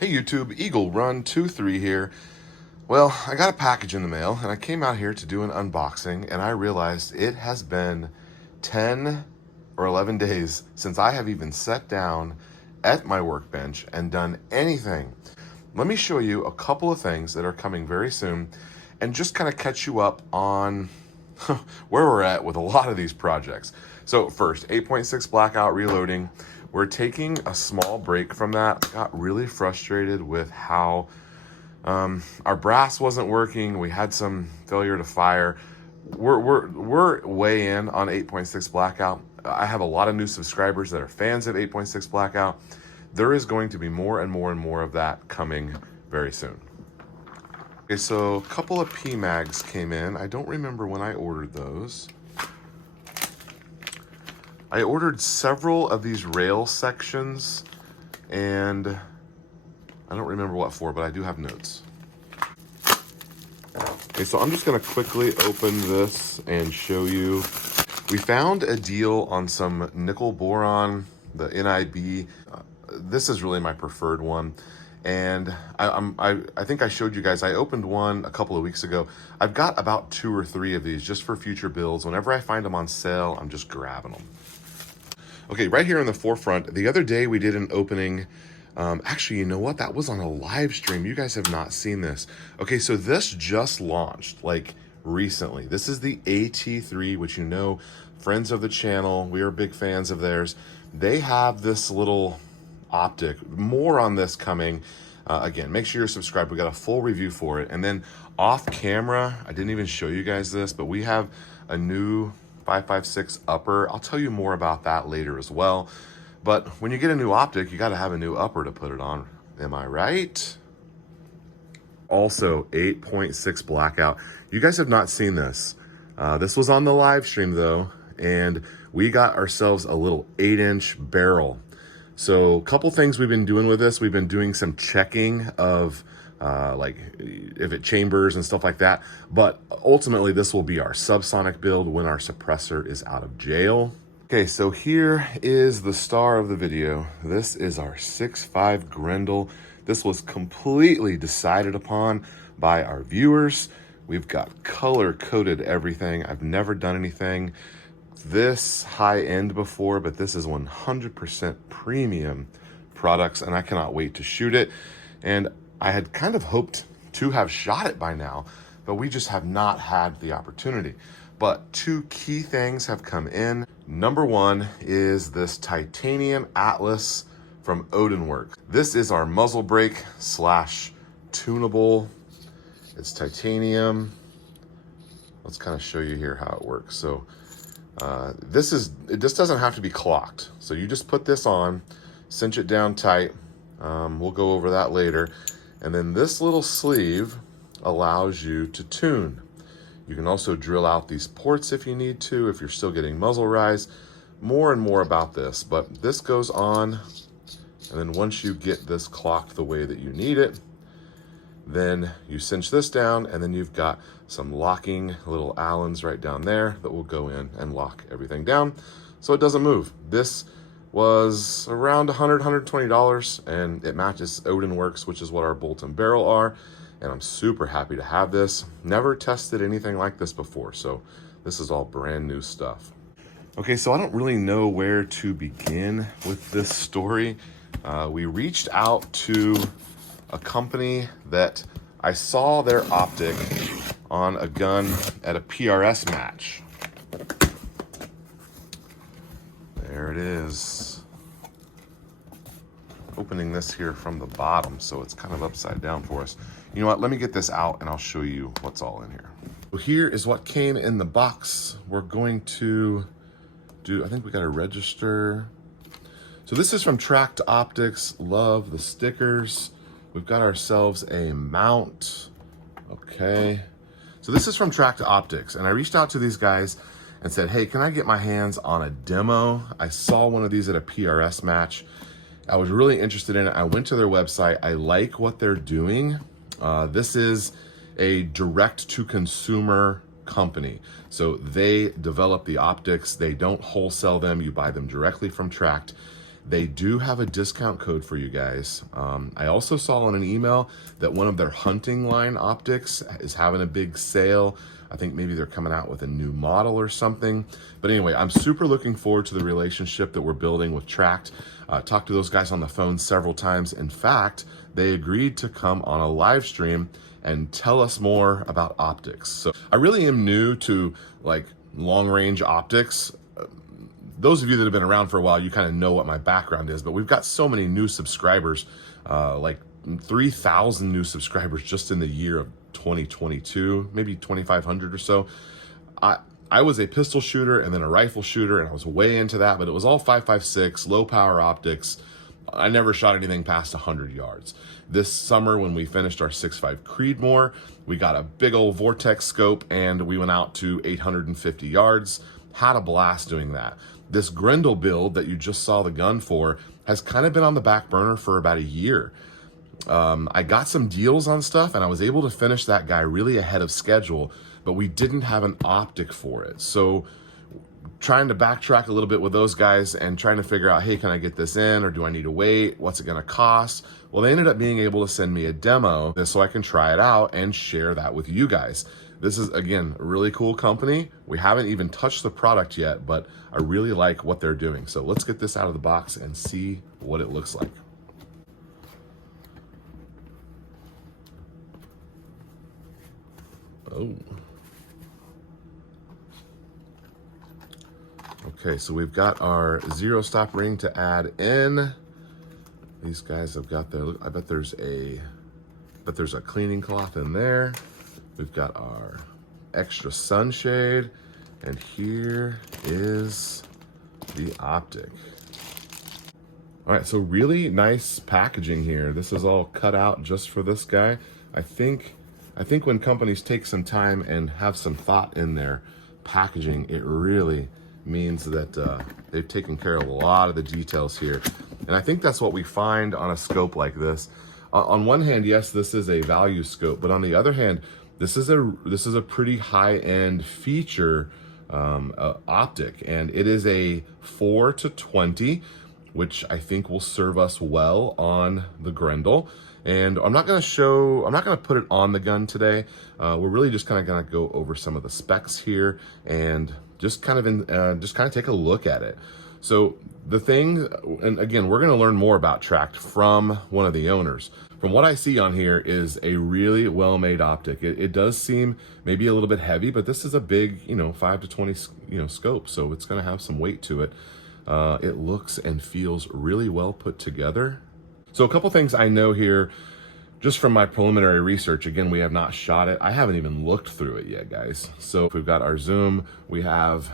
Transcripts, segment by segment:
Hey YouTube, Eagle Run 23 here. Well, I got a package in the mail and I came out here to do an unboxing and I realized it has been 10 or 11 days since I have even sat down at my workbench and done anything. Let me show you a couple of things that are coming very soon and just kind of catch you up on where we're at with a lot of these projects. So first, 8.6 blackout reloading. We're taking a small break from that. I got really frustrated with how our brass wasn't working. We had some failure to fire. We're way in on 8.6 blackout. I have a lot of new subscribers that are fans of 8.6 blackout. There is going to be more and more and more of that coming very soon. Okay, so a couple of PMags came in. I don't remember when I ordered those. I ordered several of these rail sections, and I don't remember what for, but I do have notes. Okay, so I'm just gonna quickly open this and show you. We found a deal on some nickel boron, the NIB. This is really my preferred one. And I think I showed you guys, I opened one a couple of weeks ago. I've got about 2 or 3 of these just for future builds. Whenever I find them on sale, I'm just grabbing them. Okay, right here in the forefront, the other day we did an opening. Actually, you know what? That was on a live stream. You guys have not seen this. Okay, so this just launched like recently. This is the AT3, which you know, friends of the channel, we are big fans of theirs. They have this little Optic. More on this coming. Again, make sure you're subscribed. We got a full review for it. And then off camera, I didn't even show you guys this, but we have a new 5.56 upper. I'll tell you more about that later as well. But when you get a new Optic, you got to have a new upper to put it on. Am I right? Also, 8.6 blackout. You guys have not seen this. This was on the live stream though, and we got ourselves a little 8-inch barrel. So a couple things we've been doing with this. We've been doing some checking of like if it chambers and stuff like that. But ultimately, this will be our subsonic build when our suppressor is out of jail. Okay, so here is the star of the video. This is our 6.5 Grendel. This was completely decided upon by our viewers. We've got color-coded everything. I've never done anything this high end before, but this is 100% premium products and I cannot wait to shoot it. And I had kind of hoped to have shot it by now, but we just have not had the opportunity. But 2 key things have come in. Number 1 is this titanium Atlas from Odinworks. This is our muzzle brake / tunable. It's titanium. Let's kind of show you here how it works. So it just doesn't have to be clocked. So you just put this on, cinch it down tight. We'll go over that later. And then this little sleeve allows you to tune. You can also drill out these ports if you need to, if you're still getting muzzle rise. More and more about this, but this goes on. And then once you get this clocked the way that you need it, then you cinch this down, and then you've got some locking little Allens right down there that will go in and lock everything down so it doesn't move. This was around $100, $120, and it matches Odinworks, which is what our bolt and barrel are, and I'm super happy to have this. Never tested anything like this before, so this is all brand new stuff. Okay, so I don't really know where to begin with this story. We reached out to a company that I saw their optic on a gun at a PRS match. There it is. Opening this here from the bottom, so it's kind of upside down for us. You know what, let me get this out and I'll show you what's all in here. So here is what came in the box. We're going to do, I think we got a register. So this is from Tract Optics. Love the stickers. We've got ourselves a mount. Okay. So this is from Tract Optics, and I reached out to these guys and said, hey, can I get my hands on a demo? I saw one of these at a PRS match. I was really interested in it. I went to their website. I like what they're doing. This is a direct-to-consumer company. So they develop the optics. They don't wholesale them. You buy them directly from Tract. They do have a discount code for you guys. I also saw in an email that one of their hunting line optics is having a big sale. I think maybe they're coming out with a new model or something. But anyway, I'm super looking forward to the relationship that we're building with Tract. Talked to those guys on the phone several times. In fact, they agreed to come on a live stream and tell us more about optics. So I really am new to like long range optics. Those of you that have been around for a while, you kind of know what my background is, but we've got so many new subscribers, like 3,000 new subscribers just in the year of 2022, maybe 2,500 or so. I was a pistol shooter and then a rifle shooter, and I was way into that, but it was all 5.56, low power optics. I never shot anything past 100 yards. This summer, when we finished our 6.5 Creedmoor, we got a big old Vortex scope and we went out to 850 yards. Had a blast doing that. This Grendel build that you just saw the gun for has kind of been on the back burner for about a year. I got some deals on stuff and I was able to finish that guy really ahead of schedule, but we didn't have an optic for it. So trying to backtrack a little bit with those guys and trying to figure out, hey, can I get this in or do I need to wait? What's it gonna cost? Well, they ended up being able to send me a demo so I can try it out and share that with you guys. This is, again, a really cool company. We haven't even touched the product yet, but I really like what they're doing. So let's get this out of the box and see what it looks like. Oh. Okay, so we've got our zero stop ring to add in. These guys have got their, I bet there's a cleaning cloth in there. We've got our extra sunshade, and here is the optic. All right, so really nice packaging here. This is all cut out just for this guy. I think when companies take some time and have some thought in their packaging, it really means that they've taken care of a lot of the details here. And I think that's what we find on a scope like this. On one hand, yes, this is a value scope, but on the other hand, this is a pretty high-end feature optic, and it is a 4-20, which I think will serve us well on the Grendel. And I'm not gonna put it on the gun today. We're really just kind of gonna go over some of the specs here and just kind of take a look at it. So the thing, and again, we're gonna learn more about Tract from one of the owners. From what I see on here is a really well-made optic. It does seem maybe a little bit heavy, but this is a big, 5-20, scope, so it's gonna have some weight to it. It looks and feels really well put together. So a couple things I know here, just from my preliminary research. Again, we have not shot it. I haven't even looked through it yet, guys. So we've got our zoom. We have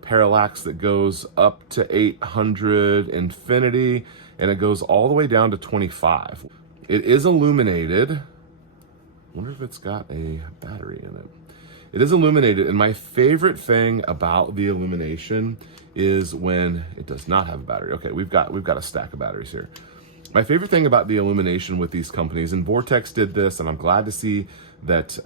parallax that goes up to 800 infinity, and it goes all the way down to 25. It is illuminated. I wonder if it's got a battery in it. It is illuminated, and my favorite thing about the illumination is when it does not have a battery. Okay, we've got a stack of batteries here. My favorite thing about the illumination with these companies, and Vortex did this, and I'm glad to see that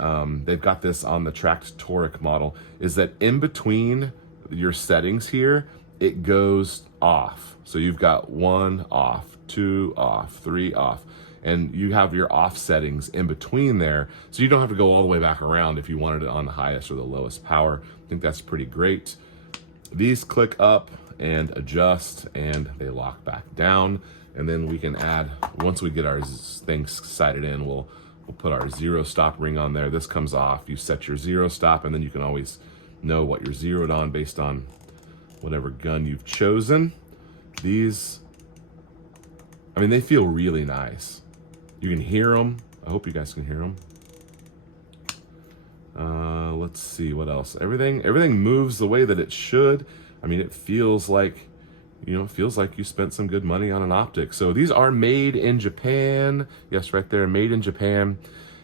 they've got this on the Tract Toric model, is that in between your settings here, it goes off. So you've got 1 off, 2 off, 3 off, and you have your off settings in between there, so you don't have to go all the way back around if you wanted it on the highest or the lowest power. I think that's pretty great. These click up and adjust, and they lock back down. And then we can add, once we get our things sighted in, we'll put our zero stop ring on there. This comes off, you set your zero stop, and then you can always know what you're zeroed on based on whatever gun you've chosen. These, I mean, they feel really nice. You can hear them. I hope you guys can hear them. Let's see what else. Everything moves the way that it should. I mean, it feels like, it feels like you spent some good money on an optic. So these are made in Japan. Yes, right there, made in Japan.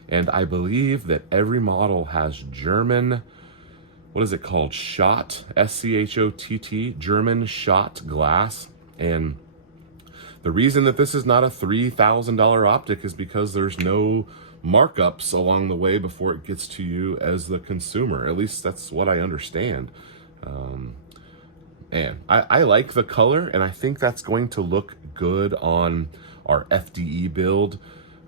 And I believe that every model has German, what is it called? Schott, S-C-H-O-T-T, German Schott glass. And the reason that this is not a $3,000 optic is because there's no markups along the way before it gets to you as the consumer. At least that's what I understand. man, I like the color, and I think that's going to look good on our FDE build.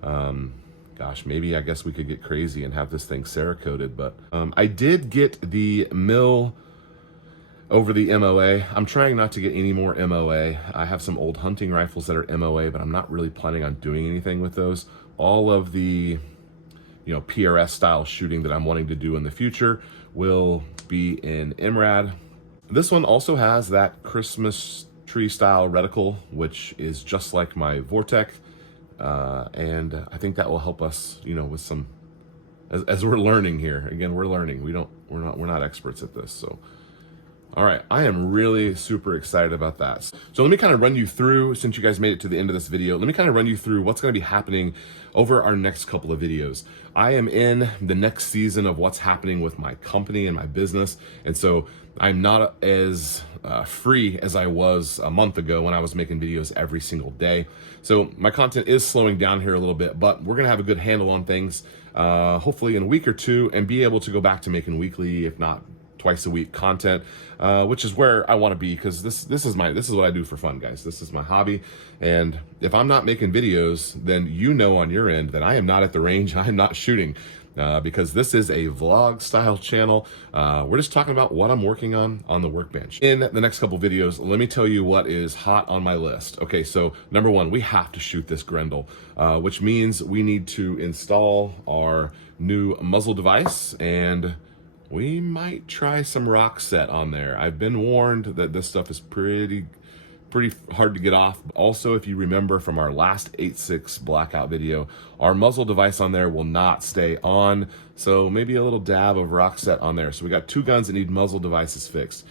Gosh, maybe I guess we could get crazy and have this thing Cerakoted, but I did get the mill over the MOA. I'm trying not to get any more MOA. I have some old hunting rifles that are MOA, but I'm not really planning on doing anything with those. All of the, you know, PRS style shooting that I'm wanting to do in the future will be in MRAD. This one also has that Christmas tree style reticle, which is just like my Vortex. And I think that will help us, you know, with some, as we're learning here. Again, we're learning. We're not experts at this. So, all right, I am really super excited about that. So let me kind of run you through, since you guys made it to the end of this video, let me kind of run you through what's going to be happening over our next couple of videos. I am in the next season of what's happening with my company and my business. And so I'm not as free as I was a month ago when I was making videos every single day. So my content is slowing down here a little bit, but we're gonna have a good handle on things, hopefully in a week or two, and be able to go back to making weekly, if not twice a week content, which is where I want to be, because this is what I do for fun, guys. This is my hobby, and if I'm not making videos, then you know on your end that I am not at the range, I am not shooting, because this is a vlog style channel. We're just talking about what I'm working on the Workbench. In the next couple videos, let me tell you what is hot on my list. Okay, so number one, we have to shoot this Grendel, which means we need to install our new muzzle device, and we might try some rock set on there. I've been warned that this stuff is pretty hard to get off. Also, if you remember from our last 8.6 blackout video, our muzzle device on there will not stay on. So maybe a little dab of rock set on there. So we got two guns that need muzzle devices fixed.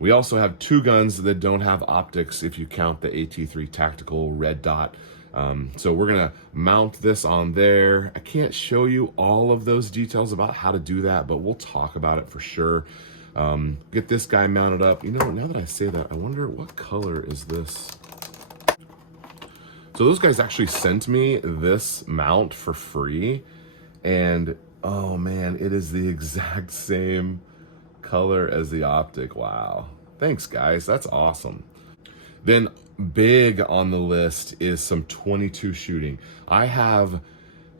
We also have two guns that don't have optics if you count the AT3 tactical red dot. So we're gonna mount this on there. I can't show you all of those details about how to do that, but we'll talk about it for sure. Get this guy mounted up. You know, now that I say that, I wonder what color is this? So those guys actually sent me this mount for free, and oh man, it is the exact same color as the Optic. Wow. Thanks guys, that's awesome. Then big on the list is some 22 shooting. I have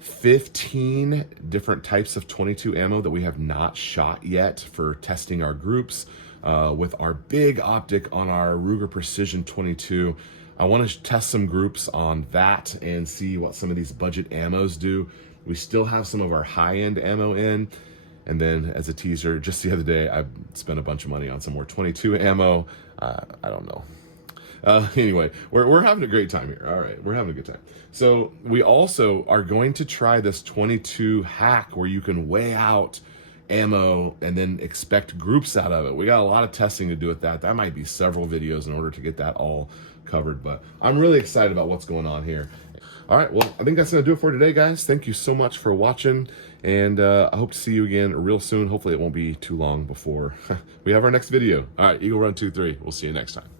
15 different types of 22 ammo that we have not shot yet for testing our groups. With our big optic on our Ruger Precision 22, I want to test some groups on that and see what some of these budget ammos do. We still have some of our high-end ammo in. And then as a teaser, just the other day, I spent a bunch of money on some more 22 ammo. I don't know. Anyway, we're having a great time here. All right, we're having a good time. So we also are going to try this 22 hack where you can weigh out ammo and then expect groups out of it. We got a lot of testing to do with that. That might be several videos in order to get that all covered, but I'm really excited about what's going on here. All right, well, I think that's gonna do it for today, guys. Thank you so much for watching, and I hope to see you again real soon. Hopefully it won't be too long before we have our next video. All right, Eagle Run 2-3. We'll see you next time.